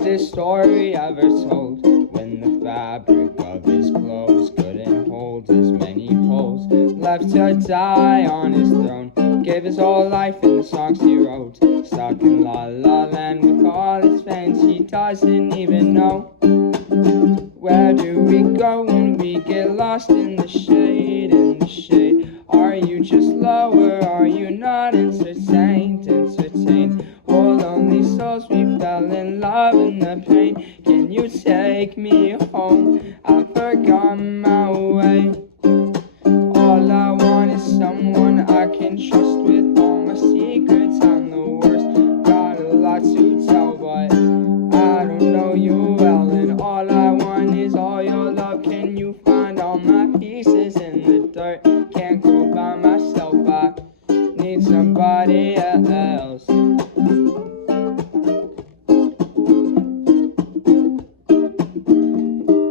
fastest story ever told, when the fabric of his clothes couldn't hold as many holes. Left to die on his throne, gave his whole life in the songs he wrote. Stuck in La La Land with all his fans, he doesn't even know. Where do we go when we get lost in the shade, in the shade? Are you just lower? Are you not entertained, entertained? We're lonely souls, we fell in love in the pain. Can you take me home? I forgot my way. All I want is someone I can trust with all my secrets. I'm the worst, got a lot to tell, but I don't know you well. And all I want is all your love. Can you find all my pieces in the dirt? Can't go by myself, I need somebody else.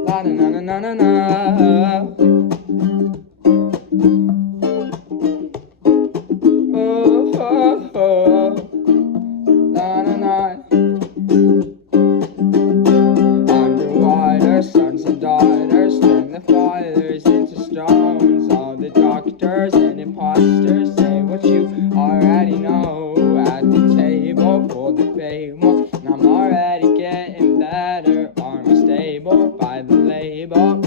La na na na na na. Oh, oh, oh. La na na. Underwater, sons and daughters turn the fathers into stones. All the doctors and imposters say what you already know. At the table for the fable, I'm already getting better. Army stable by the label.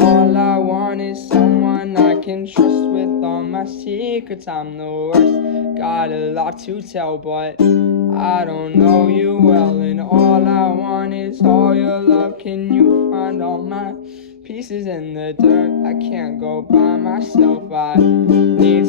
All I want is someone I can trust with all my secrets. I'm the worst, got a lot to tell, but I don't know you well. And all I want is all your love. Can you find all my pieces in the dirt? I can't go by myself, I need